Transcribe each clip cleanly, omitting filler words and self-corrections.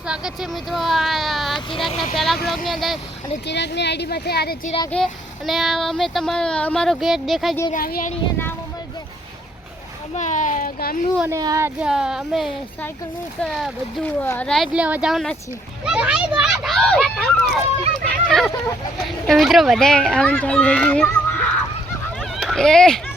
સ્વાગત છે મિત્રો ચિરાગના પહેલા બ્લોગની અંદર અને ચિરાગની આઈડીમાં છે આજે ચિરાગ છે અને અમે અમારો ગેટ દેખાઈ દઈએ આવિયાણી છે નામ અમારા ગામનું અને આજ અમે સાયકલનું બધું રાઈડ લેવા જવાના છીએ તો મિત્રો બધા આવવાનું ચાલુ થઈ ગયું છે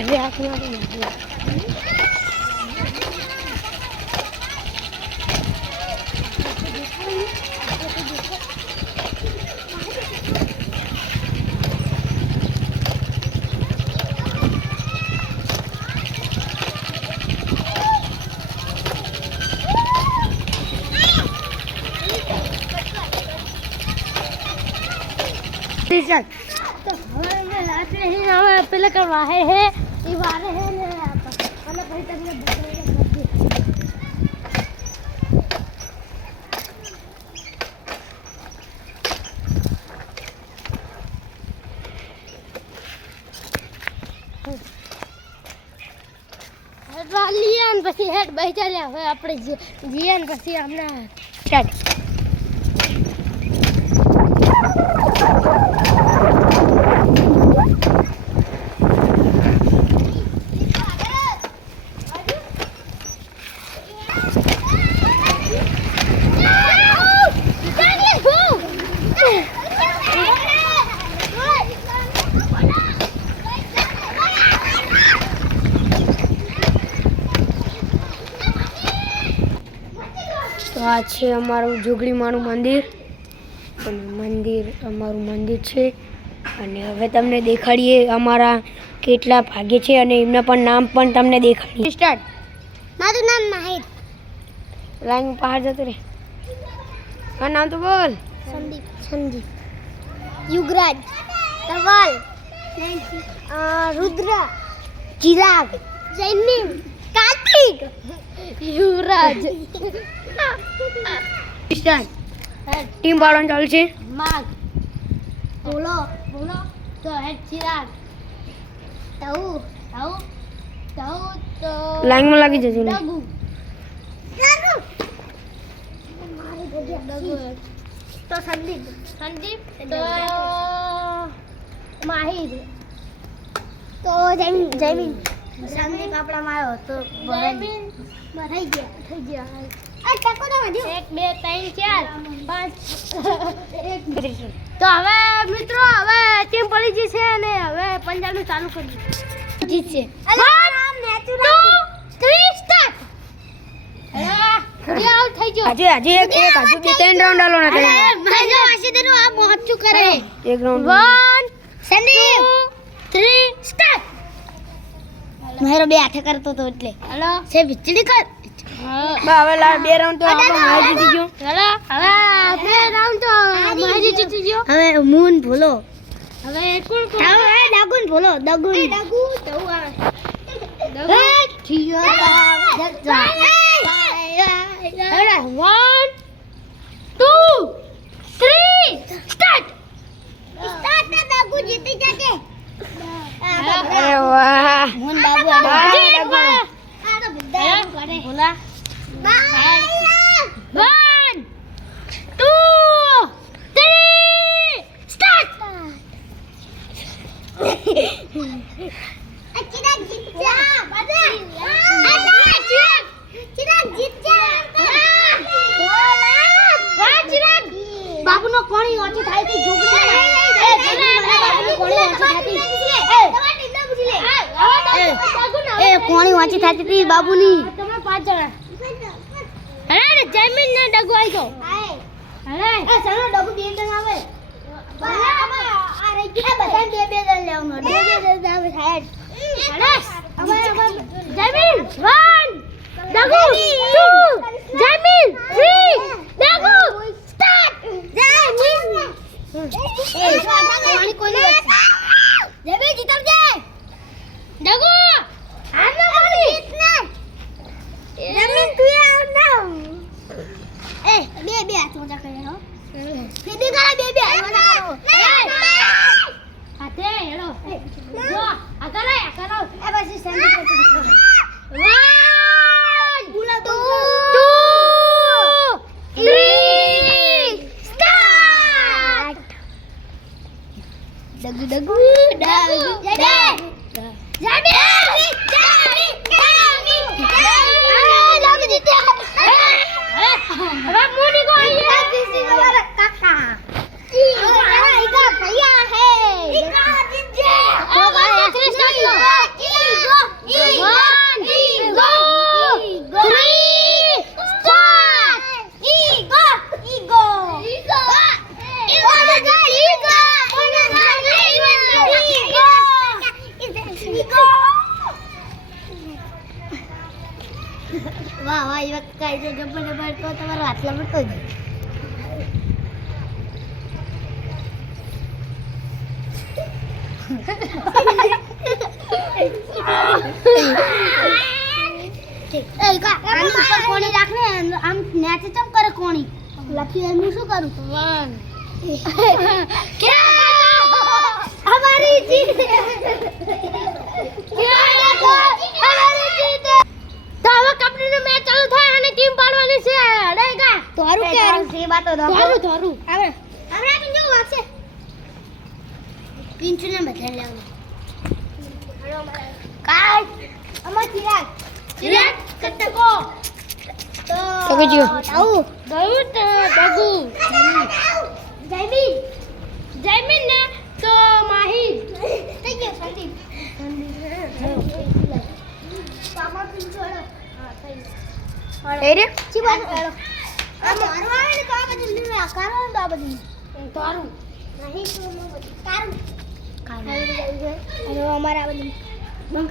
अरे आप तो हमारे लास्ट में ही हमें पहले करवाए हैं वाले हैं ने मतलब भाई तक में लिया ने પછી હેડ બહી ચાલ્યા હવે આપણે જીએ ને પછી હમણાં સ્ટાર્ટ तो आज છે અમારું જોગણીમાનું મંદિર અને મંદિર અમારું મંદિર છે અને હવે તમને દેખાડીએ અમારા કેટલા ભાગ્ય છે અને એમના પણ નામ પણ તમને દેખાડીએ સ્ટાર્ટ મારું નામ માહિર લાઈન બહાર જતો રે હા નામ તો બોલ સંદીપ યુગરાજ ધવલ રુદ્ર ચિરાગ જૈનિમ કાર્તિક યુવરાજ टीम बाड़न चालू छे माग बोलो तो हेड चिराग ताऊ तो लाइन में लगी जजू डगू तो संदीप तो माहिर तो जयमीन संदीप आपड़ा मारो तो जयमीन થઈ ગયા આ ટકો ના વધ્યો 1 2 3 4 5 તો હવે મિત્રો હવે ટીમ પડી ગઈ છે અને હવે પંજાબનું ચાલુ કરીએ જીતશે 1 2 3 સ્ટાર્ટ જે આઉટ થઈ ગયો આજે એક હજુ બે 3 રાઉન્ડ આલો ના કરે જો આશીદનું આ મોહચ્ચું કરે એક રાઉન્ડ 1 સંદીપ 3 સ્ટાર્ટ મારો બે હાથે કરતો તો એટલે હાલો સે વિચડી કર બા હવે લા બે રાઉન્ડ તો આપણો મારી જીતી ગયો હાલો હવે બે રાઉન્ડ તો મારી જીતી ગયો હવે મૂન ભૂલો હવે કોણ હવે ડગુન ભૂલો ડગુ તો આવે ડગુ ઠીયો જગજા હવે 1 2 3 સ્ટાર્ટ ના ડગુ જીતી જશે अरे वाह मोहन बाबू आ तो बिद्दा करे बोला 1 2 3 स्टार्ट चिराग जीत जा बाबा चिराग जीत जा वाह चिराग बाबू नो कोणी ઓછી થાય થી જોગડી બાબુ કોણી ઓછી થાતી ए कोणी वांची थाती थी बाबूनी તમે 5 જણા અરે જમીન ને ડગુ આવી ગયો અરે એ ચાલો ડગુ બે જણ આવે આ રહી ગયા બધા બે જણ લેવાનો બે જણ આવે સાહેબ અરે જમીન 1 ડગુ 2 જમીન 3 ડગુ સ્ટાર્ટ જમીન એ કોણી કોની જમીન જીતમ જાય ડગુ આનો કોની જીતને જમીન તું આવ ના એ બે હાથ મોજા કરે હો સીધી કરે બે હાથ મોજા કરો પછી સંદીપ બોલા તો 2 3 સ્ટાર્ટ ડગુ ડગુ વાહ વાહ એ વખત કાઈ જો જબર જબર તો તમારો હાથ લબડતો જ એ કા આમ ઉપર કોણી રાખને આમ નેચે ચમ કરે કોણી લખી હું શું કરું 1 हमारी जीत हमारी जीत तो હવે કંપનીનો મેચ ચાલુ થાય અને ટીમ પાડવાની છે અડેગા તારું કે છે બાતો તારું હવે હમણાં પિંજો વાગશે પિંચુને બદલે લેવું હાલો મારા કાઈ અમાર ચિરાગ કટકો તો ડગુ જયમીન ને તો માહી થઈ ગયો સંદીપ પાપા પિંચોડો હા થઈ ગયો એ રે ચી બાત કરો આ મારવા આવે ને તો આ બધું લીને આકારો તો આ બધું તારું નહીં તો તારું કાઈ હવે અમારા આ બધું બંક